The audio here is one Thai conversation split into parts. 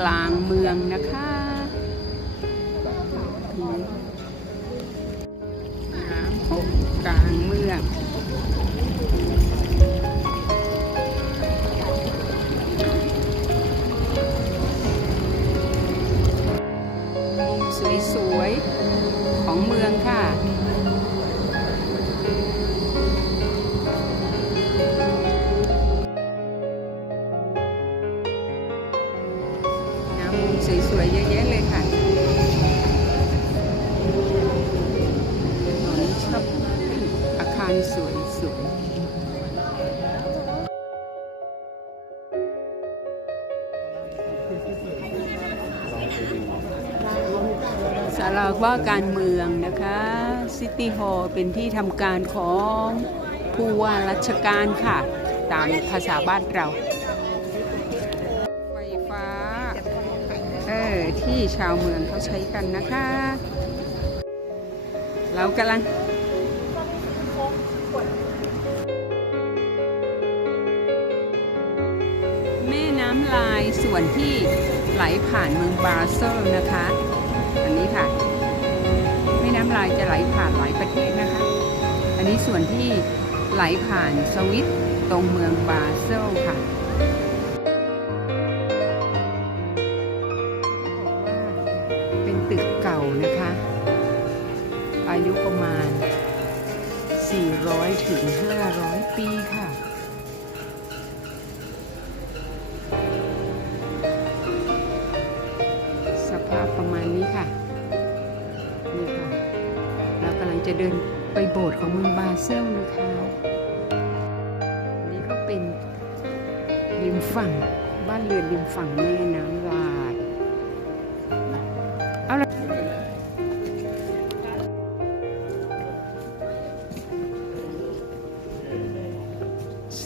กลางเมืองนะคะ สวยๆเยอะแยะเลยค่ะหมอนชอบอาคารสวยๆสาราว่าการเมืองนะคะซิตี้ฮอลเป็นที่ทำการของผู้ว่าราชการค่ะ ตามภาษาบ้านเรา ที่ชาวเมืองเขาใช้กันนะคะ เรากำลังแม่น้ำลายส่วนที่ไหลผ่านเมืองบาเซลนะคะ อันนี้ค่ะ แม่น้ำลายจะไหลผ่านหลายประเทศนะคะ อันนี้ส่วนที่ไหลผ่านสวิตตรงเมืองบาเซลค่ะ อายุประมาณ 400 ถึง 500 ปีค่ะ สภาพประมาณนี้ค่ะ นี่ค่ะ เรากำลังจะเดินไปโบสถ์ของเมืองบาเซลนะคะ นี่ก็เป็นริมฝั่งบ้านเรือนริมฝั่งแม่น้ำลายเอาละ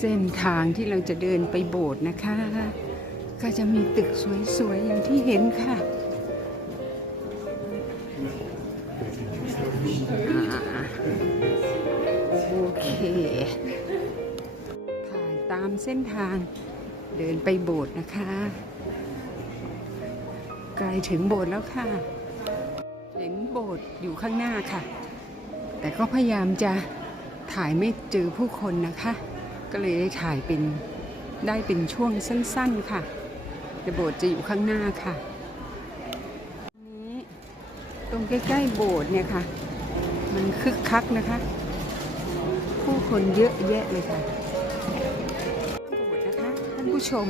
เส้นทางที่เราจะเดินไปโบสถ์นะคะ ก็จะมีตึกสวยๆ อย่างที่เห็นค่ะโอเคผ่านตามเส้นทางเดินไปโบสถ์นะคะใกล้ถึงโบสถ์แล้วค่ะ เห็นโบสถ์อยู่ข้างหน้าค่ะ แต่ก็พยายามจะถ่ายไม่เจอผู้คนนะคะ ก็เลยได้ถ่ายเป็นได้เป็นช่วงสั้นๆค่ะแต่โบสถ์จะอยู่ข้างหน้าค่ะนี้ตรงใกล้ๆโบสถ์เนี่ยค่ะ มันคึกคักนะคะ ผู้คนเยอะแยะเลยค่ะโบสถ์นะคะท่านผู้ชม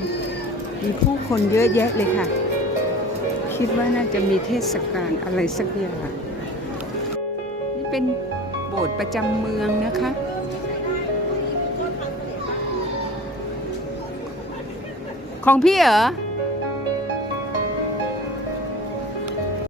มีผู้คนเยอะแยะเลยค่ะ คิดว่าน่าจะมีเทศกาลอะไรสักอย่างนี่เป็นโบสถ์ประจำเมืองนะคะ ของพี่เหรอ